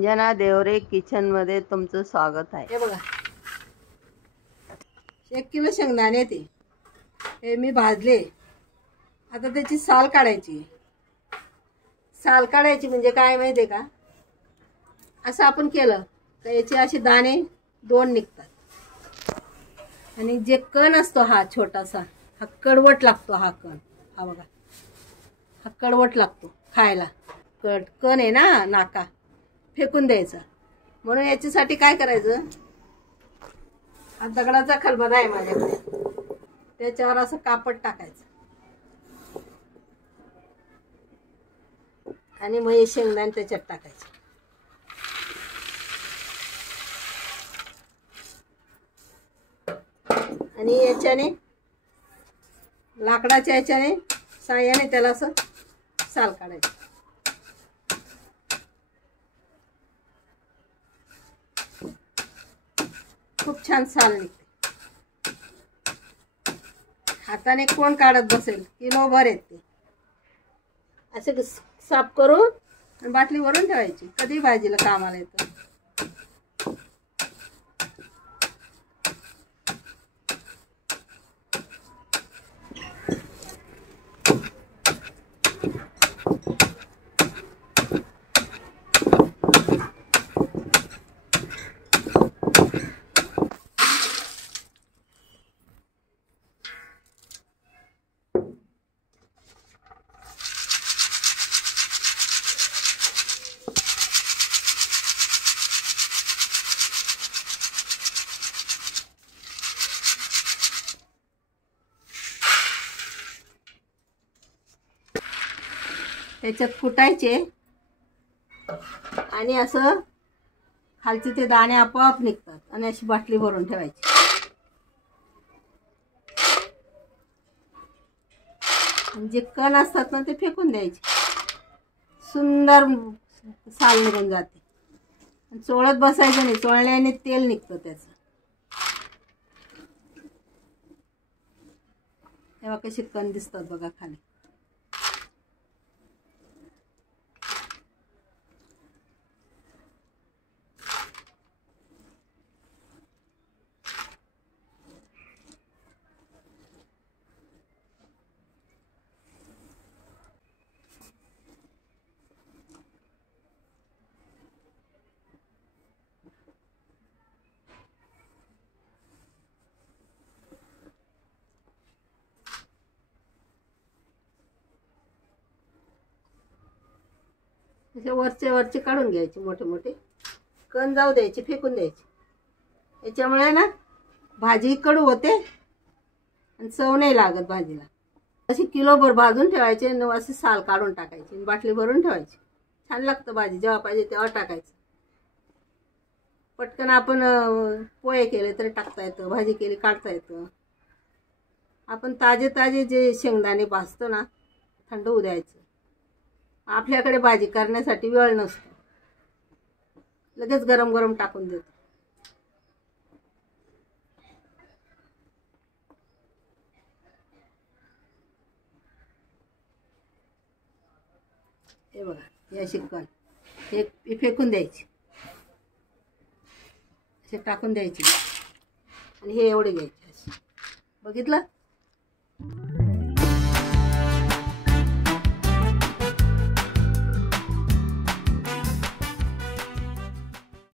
Anjana Deore kitchen मध्ये तुमचं स्वागत आहे। हे बघा 1 किलो शेंगदाणे ते हे मी भाजले। आता त्याची साल काढायची। साल काढायची म्हणजे काय माहिती का, असं आपण केलं तर याचे असे दाणे 2 निघतात आणि जे कण असतो हा छोटासा हा कडवट लागतो। हा कण हा बघा, हा कडवट लागतो खायला। कण आहे ना, नाका फेकून द्यायचा। म्हणून याच्यासाठी काय करायचं, हा दगडाचा खलबत्ता आहे माझ्याकडे, त्याच्यावर असं कापड टाकायचं आणि मग हे शेंगदाणे त्याच्यात टाकायचे। आणि याच्याने लाकडाच्या याच्याने साह्याने त्याला असं साल काढायचं। खूप छान साल निघते। हाताने कोण काढत बसेल, किलोभर येते। असे साफ करून बाटली भरून ठेवायची, कधी भाजीला कामाला येतं। त्याच्यात फुटायचे आणि असं खालचे ते दाणे आपोआप निघतात आणि अशी बाटली भरून ठेवायची। जे कण असतात ना ते फेकून द्यायचे। सुंदर साल निघून जाते। चोळत बसायचं नाही, चोळल्याने तेल निघतं त्याचं। तेव्हा कसे कण दिसतात बघा खाली। असे वरचे काढून घ्यायचे, मोठे मोठे कण जाऊ द्यायचे, फेकून द्यायचे। याच्यामुळे ना भाजी कडू होते आणि चव नाही लागत भाजीला। अशी किलोभर भाजून ठेवायचे आणि असे साल काढून टाकायचे, बाटली भरून ठेवायची। छान लागतं भाजी, जेव्हा पाहिजे तेव्हा टाकायचं। पटकन आपण पोहे केले तरी टाकता येतं, भाजी केली काढता येतं। आपण ताजे ताजे जे शेंगदाणे भाजतो ना, थंड होऊ द्यायचं। आपल्याकडे भाजी करण्यासाठी वेळ नसतो, लगेच गरम गरम टाकून देतो। हे बघा, या शिकण हे फेकून द्यायची, असे टाकून द्यायचे आणि हे एवढे घ्यायचे। बघितलं?